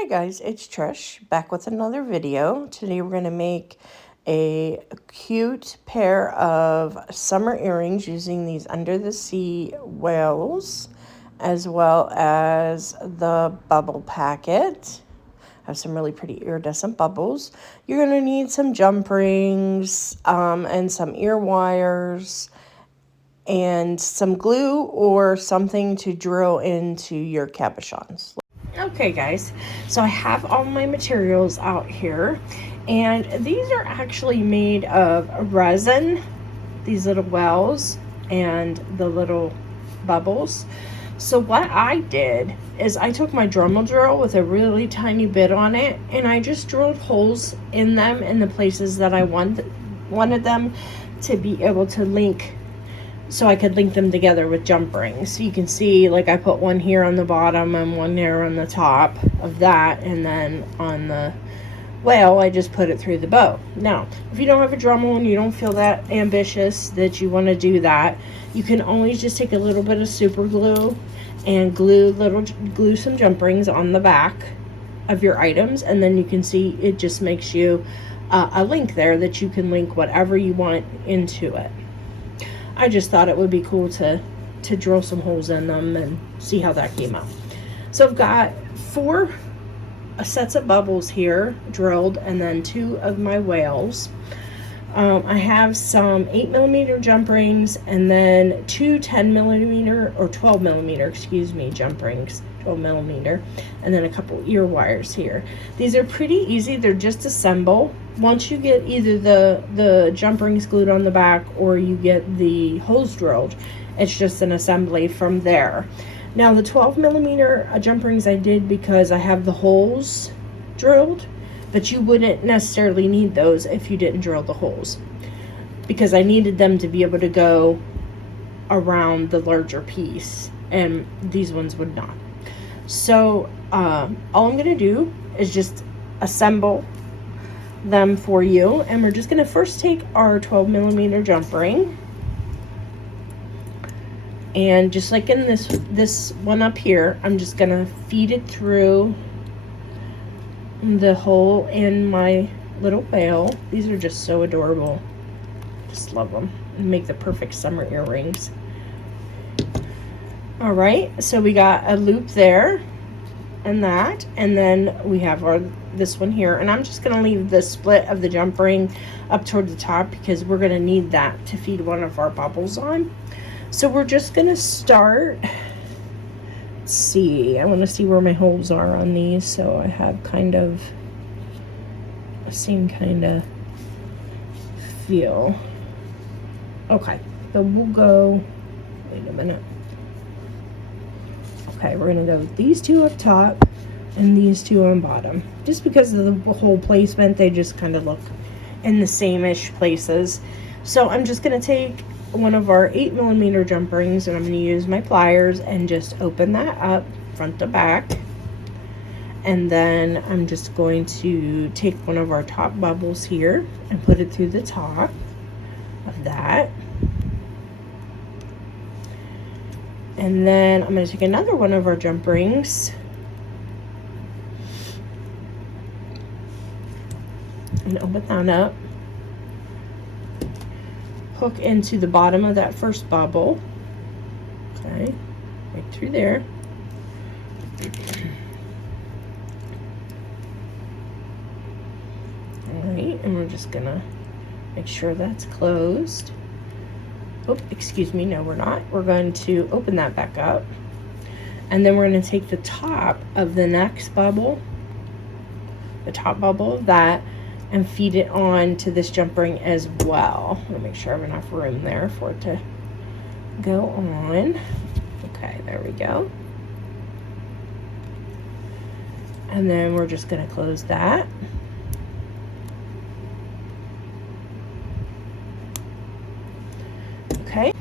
Hi guys, it's Trish back with another video. Today we're going to make a cute pair of summer earrings using these under the sea whales as well as the bubble packet. I have some really pretty iridescent bubbles. You're going to need some jump rings and some ear wires and some glue or something to drill into your cabochons. Okay guys, so I have all my materials out here, and these are actually made of resin, these little wells and the little bubbles. So what I did is I took my Dremel drill with a really tiny bit on it, and I just drilled holes in them in the places that I wanted them to be able to link, so I could link them together with jump rings. So you can see, like, I put one here on the bottom and one there on the top of that, and then on the whale I just put it through the bow. Now if you don't have a Dremel and you don't feel that ambitious that you want to do that, you can always just take a little bit of super glue and glue some jump rings on the back of your items, and then you can see it just makes you a link there that you can link whatever you want into it. I just thought it would be cool to drill some holes in them and see how that came out. So I've got 4 sets of bubbles here drilled, and then 2 of my whales. I have some 8mm jump rings, and then 2 10mm or 12mm, excuse me, jump rings, 12mm, and then a couple ear wires here. These are pretty easy. They're just assemble. Once you get either the jump rings glued on the back or you get the holes drilled, it's just an assembly from there. Now the 12mm jump rings I did because I have the holes drilled, but you wouldn't necessarily need those if you didn't drill the holes, because I needed them to be able to go around the larger piece, and these ones would not. So all I'm going to do is just assemble them for you, and we're just going to first take our 12mm jump ring, and just like in this one up here, I'm just going to feed it through the hole in my little whale. These are just so adorable. Just love them, and make the perfect summer earrings. All right, so we got a loop there and that, and then we have this one here, and I'm just going to leave the split of the jump ring up toward the top because we're going to need that to feed one of our bubbles on. So we're just going to start. Let's see, I want to see where my holes are on these, so I have kind of the same kind of feel. Okay, so we'll go, wait a minute. Okay, we're gonna go with these 2 up top and these 2 on bottom. Just because of the hole placement, they just kind of look in the same-ish places. So I'm just gonna take one of our 8mm jump rings, and I'm going to use my pliers and just open that up front to back. And then I'm just going to take one of our top bubbles here and put it through the top of that. And then I'm going to take another one of our jump rings and open that up. Hook into the bottom of that first bubble. Okay, right through there. Alright, and we're just gonna make sure that's closed. Oh, excuse me, no we're not. We're going to open that back up, and then we're going to take the top of the next bubble, the top bubble of that, and feed it on to this jump ring as well. I'm gonna make sure I have enough room there for it to go on. Okay, there we go. And then we're just gonna close that. Okay,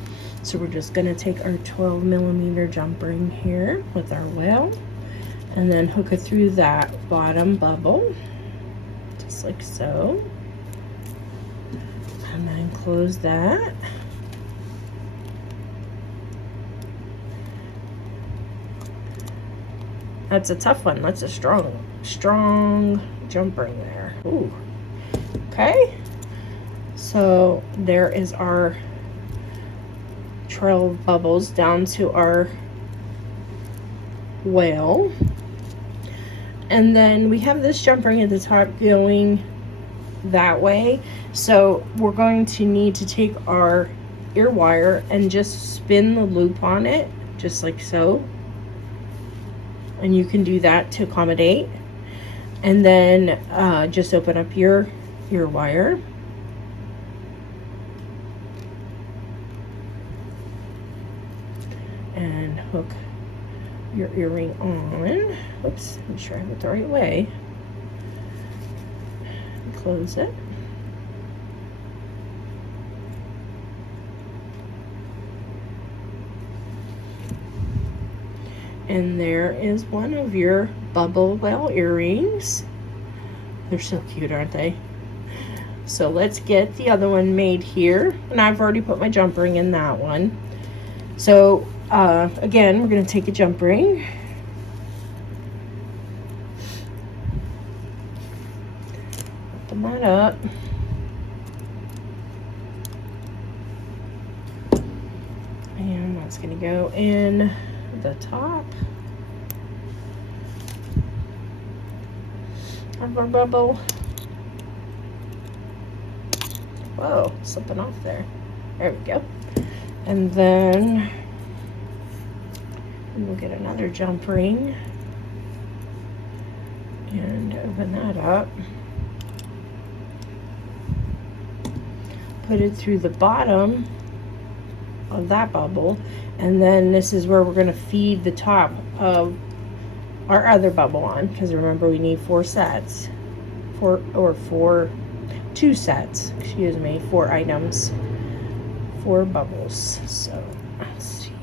so we're just gonna take our 12mm jump ring here with our whale, and then hook it through that bottom bubble, just like so, and then close that. That's a tough one. That's a strong jump ring there. Ooh. Okay. So there is our trail of bubbles down to our whale. And then we have this jump ring at the top going that way. So we're going to need to take our ear wire and just spin the loop on it, just like so. And you can do that to accommodate. And then just open up your ear wire. And hook your earring on. Oops, make sure I have it the right way. Close it. And there is one of your bubble whale earrings. They're so cute, aren't they? So let's get the other one made here. And I've already put my jump ring in that one. So again, we're going to take a jump ring. Open that up. And that's going to go in the top of our bubble. Whoa, slipping off there. There we go. And then we'll get another jump ring and open that up. Put it through the bottom of that bubble, and then this is where we're going to feed the top of our other bubble on, because remember we need 4 sets, 2 sets, excuse me, 4 items, 4 bubbles. So let's see,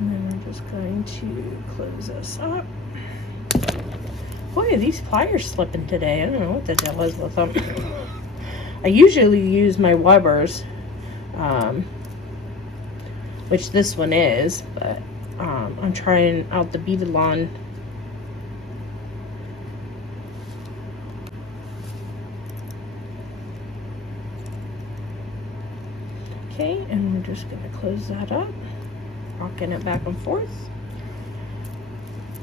and then we're just going to close this up. Boy, these pliers slipping today. I don't know what the deal is with them. I usually use my Webbers, which this one is, but I'm trying out the beaded on. Okay, and we're just going to close that up, rocking it back and forth.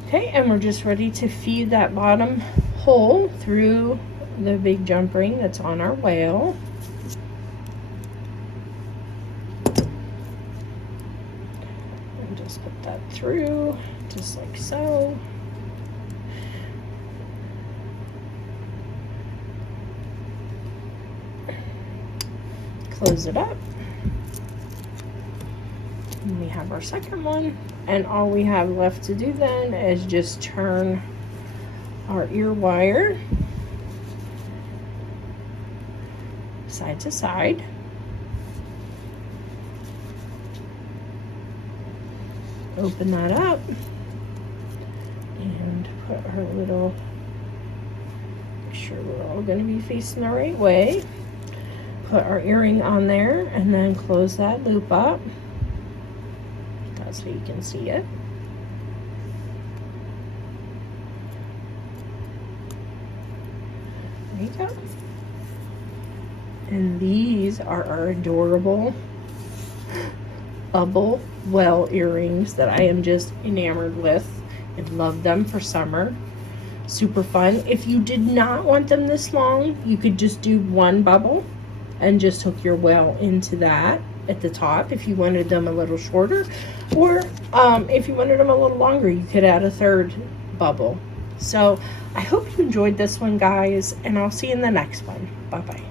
Okay, and we're just ready to feed that bottom hole through the big jump ring that's on our whale. And just put that through, just like so. Close it up. And we have our second one. And all we have left to do then is just turn our ear wire side to side. Open that up and put our little, make sure we're all going to be facing the right way. Put our earring on there and then close that loop up. That's so you can see it. There you go. And these are our adorable bubble well earrings that I am just enamored with and love them for summer. Super fun. If you did not want them this long, you could just do 1 bubble and just hook your well into that at the top. If you wanted them a little shorter, or if you wanted them a little longer, you could add a 3rd bubble. So I hope you enjoyed this one, guys, and I'll see you in the next one. Bye bye.